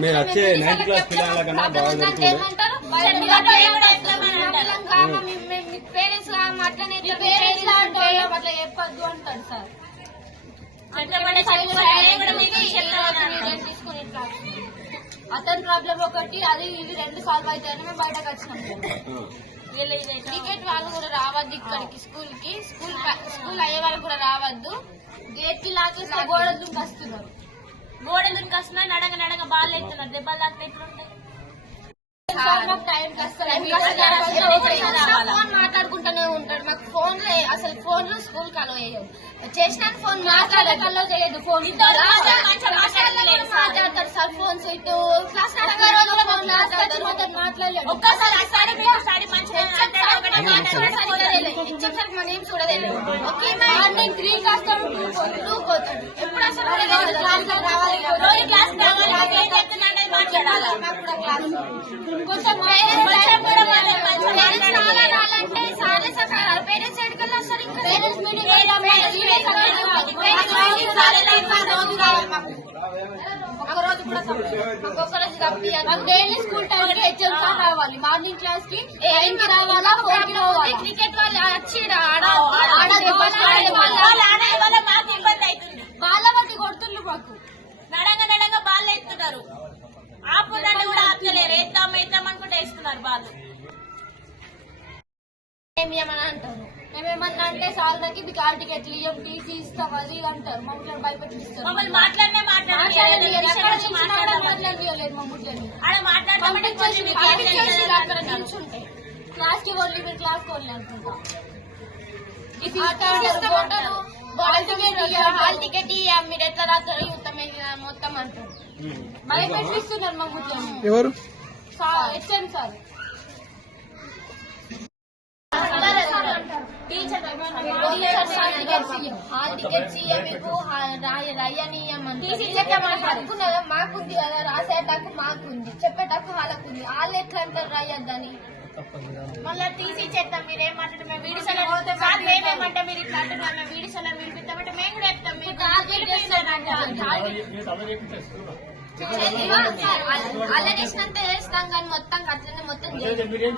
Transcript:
మీరు వచ్చే ninth class పిల్లల కన్నా బాగా అతని ప్రాబ్లం ఒకటి అది ఇది రెండు సాల్వ్ అవుతాయని మేము బయటకు వచ్చినాం. టికెట్ వాళ్ళు కూడా రావద్దు ఇక్కడికి స్కూల్కి స్కూల్ స్కూల్ అయ్యే వాళ్ళు కూడా రావద్దు. గేట్కి లాగేస్తే గోడలు వస్తున్నారు గోడలు కస్తున్నా నడగ అవుతున్నారు దెబ్బలు తాకితే ఎట్లుంటాయి మాట్లాడుకుంటూనే ఉంటాడు మాకు ఫోన్ అసలు ఫోన్లో స్కూల్ కలో వేయదు చేసిన ఫోన్ మాట్లాడే కల్లో చేయదు ఫోన్ మాట్లాడతారు సార్ ఫోన్స్ ఇటు క్లాస్ మాట్లాడలేదు ఒక్కసారి మాట్లాడతాడు. మనం ఏం చూడలేదు ఓకే మార్నింగ్ త్రీ వస్తాడు టూ పోతాడు ఎప్పుడు అసలు రావాలి ఒక రోజు కూడా ఒక్క రోజు తప్పియాలి డైలీ స్కూల్ టైం కి హెచ్ఎం రావాలి మార్నింగ్ క్లాస్కి టైం కి రావాలా ఫోర్కి రావాలి క్రికెట్ వాళ్ళు వచ్చి ఆడ వాళ్ళు మాకు వాళ్ళ బట్టి కొడుతుండ్రు మాకు. నడంగా నడంగా బాల్ ఎత్తున్నారు. ఆపుదండి కూడా ఆపుతలేరు ఎత్తాం ఎత్తాం అనుకుంటే వేస్తున్నారు బాల్ ఏమి ఏమని అంటారు మేమేమన్నా అంటే సాలరీకి మీకు ఆల్ టికెట్లు ఇయ్యం టీసీ ఇస్తాం అది ఇది అంటారు మమ్మల్ని భయపెట్టిస్తారు మమ్మల్ని మాట్లాడినే మాట్లాడండి. ఎక్కడ మాట్లాడాలి నిల్చున్నా కూడా మాట్లాడనీయలేదు మమ్మల్ని. ఆడ మాట్లాడతామంటే కొంచెం పంపించేసి పంపించేసి అక్కడ నిల్చుంటే క్లాస్ కి ఓన్లీ మీరు క్లాస్ ఓన్లీ అనుకుంటా ఇది ఇస్తామంటారు హాల్ టికెట్ ఇయ్యం, హాల్ టికెట్ ఇయ్యం, మీరు ఎట్లా రాస్తారు మొత్తం అంటారు భయపెట్టిస్తున్నారు మమ్మల్ని ఎవరు? HM sir. Teacher hall tickets ఇయ్య మీకు రయ్యని అనుకున్నదా మాకుంది కదా రాసేటకు మాకుంది. చెప్పేటకు వాళ్ళకుంది. వాళ్ళు ఎట్లా అంటారు రాయద్దని మళ్ళీ తీసి చేద్దాం మీరు సార్ మేమేమంటే మీరు ఇట్లా అంటున్నారు మేము వీడిసల వినిపిస్తామంటే మేము కూడా అల్లరిసినంత మీకు చేస్తాం కానీ మొత్తం అట్లనే మొత్తం మీరేం